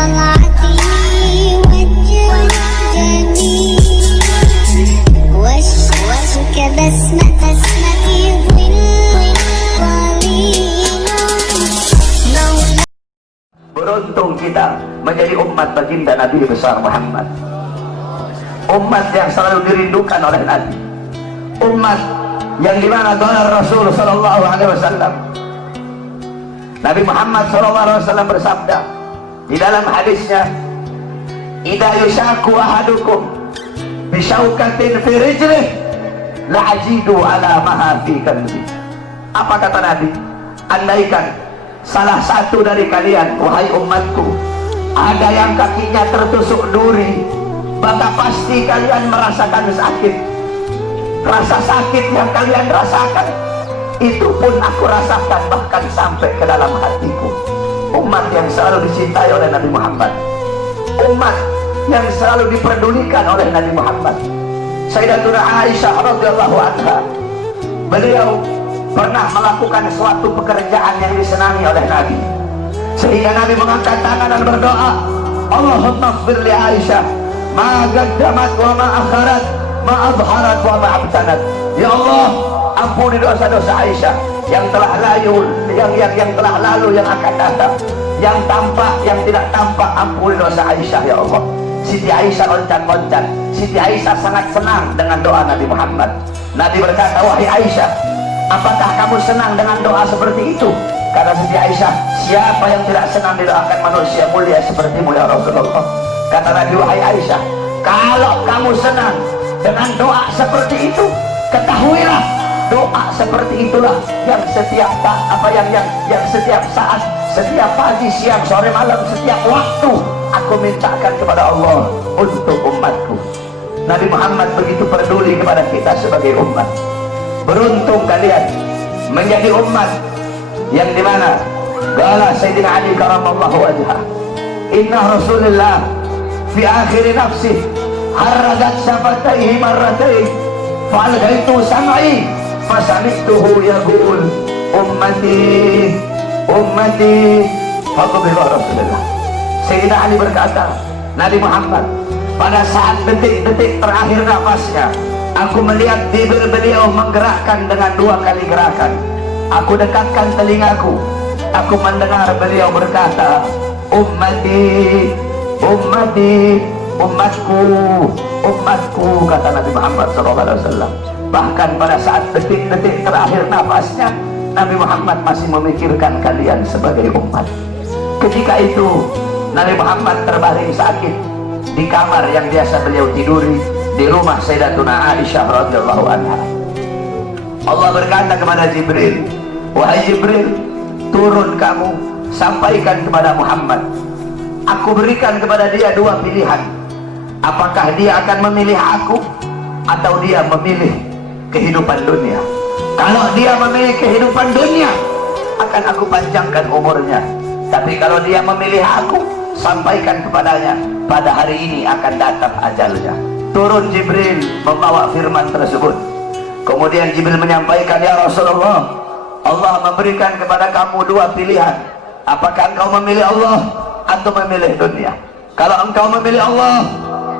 طلعتي والجميل وشك بسمتي ظل ظليل. Beruntung kita menjadi umat baginda Nabi besar Muhammad, umat yang selalu dirindukan oleh Nabi, umat yang dimana qala Rasul sallallahu alaihi wasallam, Nabi Muhammad sallallahu alaihi wasallam bersabda di dalam hadisnya, idza yushaku ahadukum bisyaukatin fi rijlih la ajidu ala maha fi qalbi. Apa kata Nabi? Andaikan salah satu dari kalian, wahai umatku, ada yang kakinya tertusuk duri, maka pasti kalian merasakan sakit. Rasa sakit yang kalian rasakan itu pun aku rasakan, bahkan sampai ke dalam hatiku. Umat yang selalu dicintai oleh Nabi Muhammad, umat yang selalu diperdulikan oleh Nabi Muhammad. Sayyidatuna Aisyah radhiyallahu anha, beliau pernah melakukan suatu pekerjaan yang disenangi oleh Nabi, sehingga Nabi mengangkat tangan dan berdoa, Allahumma ighfir li Aisyah ma qaddamat wa ma akharat ma adharat wa ma abtanat. Ya Allah, ampuni dosa-dosa Aisyah yang telah lalu, yang telah lalu, yang akan datang, yang tampak, yang tidak tampak. Ampuni dosa Aisyah ya Allah. Siti Aisyah loncat-loncat. Siti Aisyah sangat senang dengan doa Nabi Muhammad. Nabi berkata, wahai Aisyah, apakah kamu senang dengan doa seperti itu? Kata Siti Aisyah, siapa yang tidak senang didoakan manusia mulia sepertimu ya Rasulullah. Kata Nabi, wahai Aisyah, kalau kamu senang dengan doa seperti itu, ketahuilah doa seperti itulah yang setiap yang setiap saat, setiap pagi, siang, sore, malam, setiap waktu aku mintakan kepada Allah untuk umatku. Nabi Muhammad begitu peduli kepada kita sebagai umat. Beruntung kalian menjadi umat yang dimana qala Sayyidina Ali karamallahu wajhah, inna Rasulullah fi akhir nafsih haradat syafataihi marratain fa'alghaitu sam'i fasami'tuhu yaqul ummati ummati faqbilu Rasulullah. Sayyidina Ali berkata, Nabi Muhammad pada saat detik-detik terakhir nafasnya, aku melihat bibir beliau menggerakkan dengan 2 kali gerakan. Aku dekatkan telingaku, aku mendengar beliau berkata, ummati ummati umatku umatku, kata Nabi Muhammad SAW. Bahkan pada saat detik-detik terakhir nafasnya, Nabi Muhammad masih memikirkan kalian sebagai umat. Ketika itu Nabi Muhammad terbaring sakit di kamar yang biasa beliau tiduri di rumah Sayyidatuna Aisyah radhiyallahu anha. Allah berkata kepada Jibril, wahai Jibril, turun kamu sampaikan kepada Muhammad, aku berikan kepada dia 2 pilihan. Apakah dia akan memilih aku atau dia memilih kehidupan dunia? Kalau dia memilih kehidupan dunia, akan aku panjangkan umurnya. Tapi kalau dia memilih aku, sampaikan kepadanya, pada hari ini akan datang ajalnya. Turun Jibril membawa firman tersebut. Kemudian Jibril menyampaikan, ya Rasulullah, Allah memberikan kepada kamu 2 pilihan. Apakah engkau memilih Allah atau memilih dunia? Kalau engkau memilih Allah,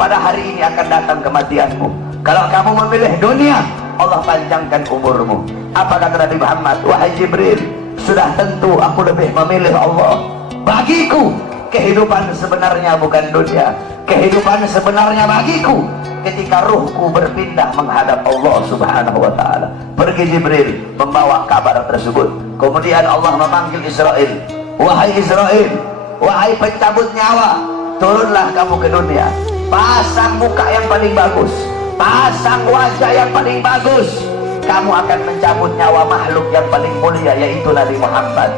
pada hari ini akan datang kematianmu. Kalau kamu memilih dunia, Allah panjangkan umurmu. Apa kata Nabi Muhammad? Wahai Jibril, sudah tentu aku lebih memilih Allah. Bagiku kehidupan sebenarnya bukan dunia. Kehidupan sebenarnya bagiku ketika ruhku berpindah menghadap Allah subhanahu wa ta'ala. Pergi Jibril membawa kabar tersebut. Kemudian Allah memanggil Israel, wahai Israel, wahai pencabut nyawa, turunlah kamu ke dunia. Pasang muka yang paling bagus, pasang wajah yang paling bagus. Kamu akan mencabut nyawa makhluk yang paling mulia, yaitu Nabi Muhammad.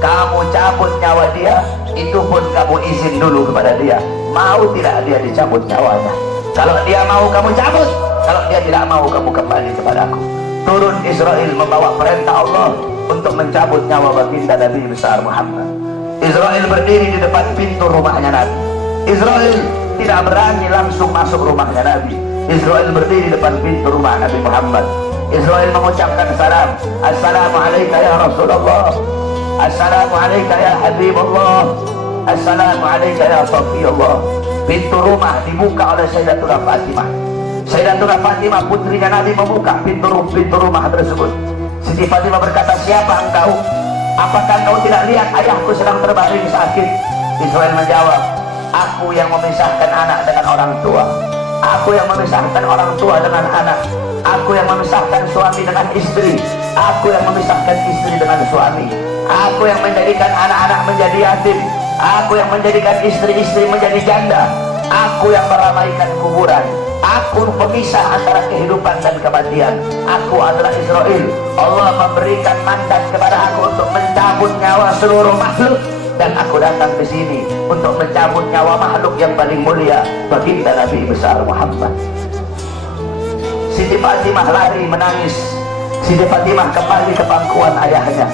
Kamu cabut nyawa dia, itu pun kamu izin dulu kepada dia, mau tidak dia dicabut nyawanya. Kalau dia mau kamu cabut, kalau dia tidak mau kamu kembali kepadaku. Turun Israel membawa perintah Allah untuk mencabut nyawa baginda Nabi besar Muhammad. Israel berdiri di depan pintu rumahnya Nabi. Israel tidak berani langsung masuk rumahnya Nabi. Israel berdiri di depan pintu rumah Nabi Muhammad. Israel mengucapkan salam, assalamualaikum ya Rasulullah, assalamualaikum ya Habibullah, Assalamualaikum ya Rasulullah. Pintu rumah dibuka oleh Sayyidatuna Fatimah. Sayyidatuna Fatimah putrinya Nabi membuka pintu rumah tersebut. Siti Fatimah berkata, siapa engkau? Apakah engkau tidak lihat ayahku sedang terbaring sakit? Israel menjawab, aku yang memisahkan anak dengan orang tua, aku yang memisahkan orang tua dengan anak, aku yang memisahkan suami dengan istri, aku yang memisahkan istri dengan suami, aku yang menjadikan anak-anak menjadi yatim, aku yang menjadikan istri-istri menjadi janda, aku yang meramaikan kuburan, aku pemisah antara kehidupan dan kematian. Aku adalah Israel. Allah memberikan mandat kepada aku untuk mencabut nyawa seluruh makhluk, dan aku datang ke sini untuk mencabut nyawa makhluk yang paling mulia, baginda Nabi besar Muhammad. Siti Fatimah lari menangis. Siti Fatimah kembali ke pangkuan ayahnya.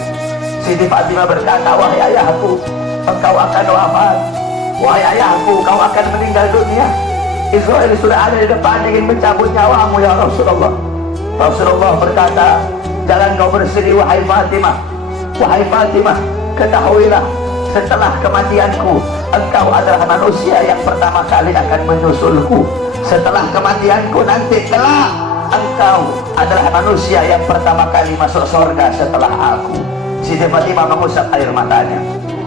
Siti Fatimah berkata, wahai ayahku, engkau akan wafat. Wahai ayahku, kau akan meninggal dunia. Israel sudah ada di depan ingin mencabut nyawamu ya Rasulullah. Rasulullah berkata, jangan kau bersedih wahai Fatimah. Wahai Fatimah, ketahuilah, setelah kematianku, engkau adalah manusia yang pertama kali akan menyusulku. Setelah kematianku nanti kelak, engkau adalah manusia yang pertama kali masuk surga setelah aku. Siti Fatimah mengusap air matanya.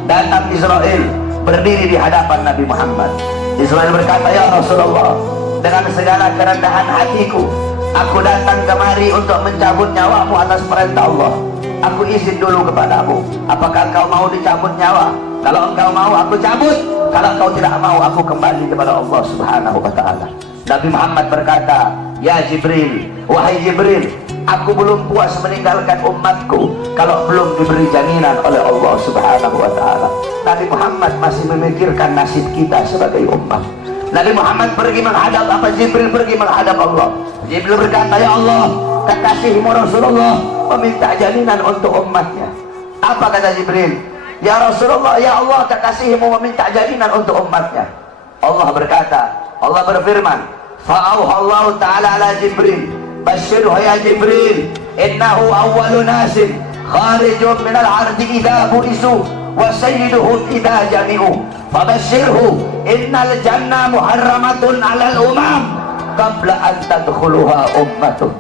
Datang Israel, berdiri di hadapan Nabi Muhammad. Israel berkata, ya Rasulullah, dengan segala kerendahan hatiku, aku datang kemari untuk mencabut nyawamu atas perintah Allah. Aku izin dulu kepadamu, apakah engkau mau dicabut nyawa? Kalau engkau mau, aku cabut. Kalau engkau tidak mau, aku kembali kepada Allah Subhanahu wa ta'ala. Nabi Muhammad berkata, ya Jibril, wahai Jibril, aku belum puas meninggalkan umatku kalau belum diberi jaminan oleh Allah Subhanahu wa ta'ala. Nabi Muhammad masih memikirkan nasib kita sebagai umat. Nabi Muhammad pergi menghadap apa? Jibril pergi menghadap Allah. Jibril berkata, ya Allah, kekasihmu Rasulullah meminta jaminan untuk umatnya. Apa kata Jibril? Ya Rasulullah, ya Allah, kekasihmu meminta jaminan untuk umatnya. Allah berkata, Allah berfirman, fa'auhallahu ta'ala ala Jibril, basyirhu ya Jibril, innahu awwalu nasin kharijun minal ardi idha bu'isu wa sayyiduhum idha jami'u, fabasyirhu innal jannah muharramatun alal umam qabla an tadkhuluha ummatuh.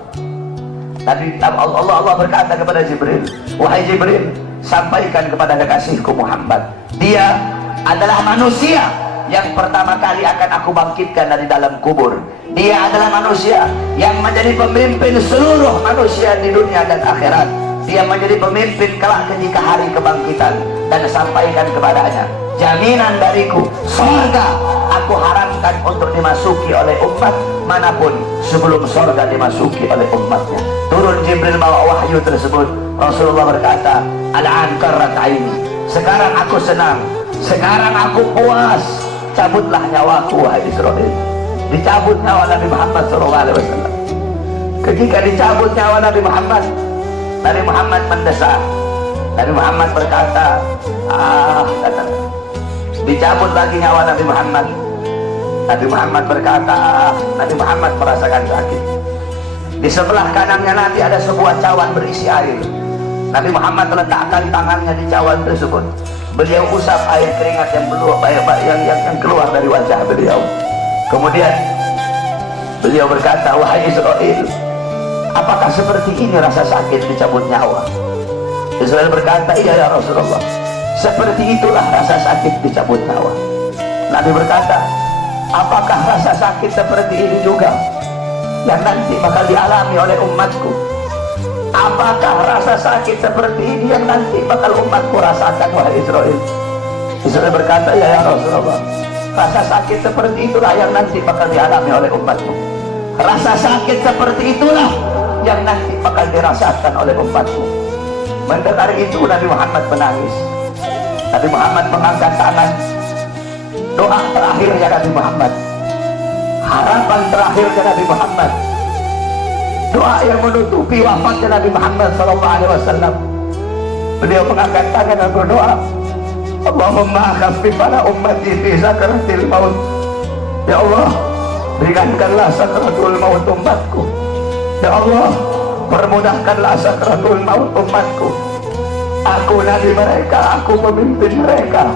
Tadi Allah berkata kepada Jibril, wahai Jibril, sampaikan kepada kekasihku Muhammad, dia adalah manusia yang pertama kali akan aku bangkitkan dari dalam kubur. Dia adalah manusia yang menjadi pemimpin seluruh manusia di dunia dan akhirat. Dia menjadi pemimpin kelak ketika hari kebangkitan. Dan sampaikan kepadanya, jaminan dariku, surga aku haramkan untuk dimasuki oleh umat manapun sebelum surga dimasuki oleh umatnya. Turun Jibril bawa wahyu tersebut. Rasulullah berkata, al-an qarrat aini, sekarang aku senang, sekarang aku puas. Cabutlah nyawaku wahai Israel. Dicabut nyawa Nabi Muhammad SAW. Ketika dicabut nyawa Nabi Muhammad mendesak. Nabi Muhammad berkata, kata, dicabut lagi nyawa Nabi Muhammad. Nabi Muhammad berkata, Nabi Muhammad merasakan sakit. Di sebelah kanannya Nabi ada sebuah cawan berisi air. Nabi Muhammad meletakkan tangannya di cawan tersebut. Beliau usap air keringat yang keluar dari wajah beliau. Kemudian beliau berkata, wahai Israel, apakah seperti ini rasa sakit dicabut nyawa? Israel berkata, iya ya Rasulullah, seperti itulah rasa sakit dicabut nyawa. Nabi berkata, apakah rasa sakit seperti ini juga yang nanti bakal dialami oleh umatku? Apakah rasa sakit seperti ini yang nanti bakal umatku rasakan wahai Israel? Israel berkata, ya Rasulullah, rasa sakit seperti itulah yang nanti bakal dialami oleh umatmu. Rasa sakit seperti itulah yang nanti bakal dirasakan oleh umatmu. Mendengar itu Nabi Muhammad menangis. Nabi Muhammad mengangkat tangan. Doa terakhirnya Nabi Muhammad, harapan terakhirnya Nabi Muhammad, doa yang menutupi wafatnya Nabi Muhammad SAW. Beliau mengangkat tangan dan berdoa, Allahumma khaffif ala ummati fi sakaratil maut. Ya Allah, ringankanlah sakaratul maut umatku. Ya Allah, permudahkanlah sakaratul maut umatku. Aku nabi mereka, aku pemimpin mereka,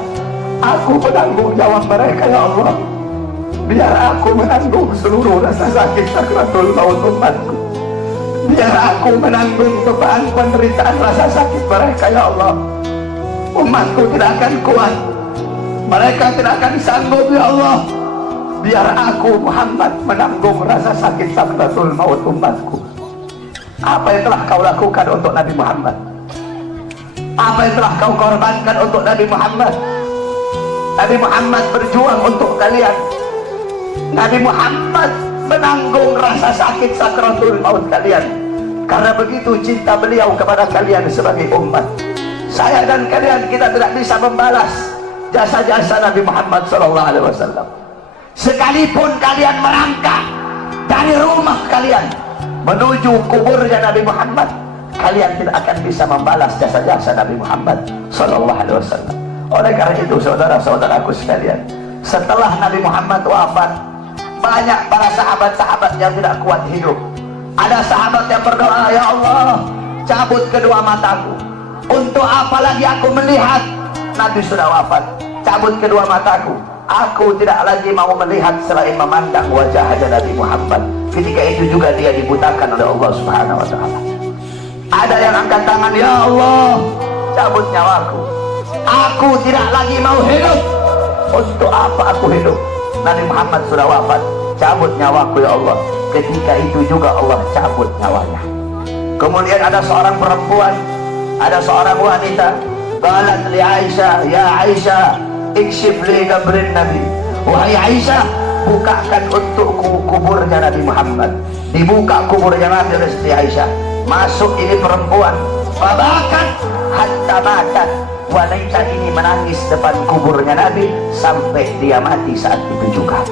Aku menanggung jawab mereka ya Allah. Biar aku menanggung seluruh rasa sakit sakratul maut umatku. Biar aku menanggung beban penderitaan rasa sakit mereka ya Allah. Umatku tidak akan kuat, mereka tidak akan sanggup ya Allah. Biar aku Muhammad menanggung rasa sakit sakratul maut umatku. Apa yang telah kau lakukan untuk Nabi Muhammad? Apa yang telah kau korbankan untuk Nabi Muhammad? Nabi Muhammad berjuang untuk kalian. Nabi Muhammad menanggung rasa sakit sakratul maut kalian. Karena begitu cinta beliau kepada kalian sebagai umat. Saya dan kalian, kita tidak bisa membalas jasa-jasa Nabi Muhammad SAW. Sekalipun kalian merangkak dari rumah kalian menuju kuburnya Nabi Muhammad, kalian tidak akan bisa membalas jasa-jasa Nabi Muhammad SAW. Oleh karena itu saudara-saudaraku sekalian, setelah Nabi Muhammad wafat, banyak para sahabat-sahabat yang tidak kuat hidup. Ada sahabat yang berdoa, ya Allah, cabut kedua mataku. Untuk apa lagi aku melihat? Nabi sudah wafat, cabut kedua mataku. Aku tidak lagi mau melihat selain memandang wajah Nabi Muhammad. Ketika itu juga dia dibutakan oleh Allah Subhanahu wa Ta'ala. Ada yang angkat tangan, ya Allah, cabut nyawaku. Aku tidak lagi mau hidup. Untuk apa aku hidup? Nabi Muhammad sudah wafat, cabut nyawaku ya Allah. Ketika itu juga Allah cabut nyawanya. Kemudian ada seorang perempuan, ada seorang wanita, qalat li Aisyah, ya Aisyah, ikshif li qabrin Nabi. Wahai Aisyah, bukakan untukku kuburnya Nabi Muhammad. Dibuka kuburnya Nabi oleh Siti Aisyah. Masuk ini perempuan, babakan hatta matat. Wanita ini menangis depan kuburnya Nabi sampai dia mati saat itu juga.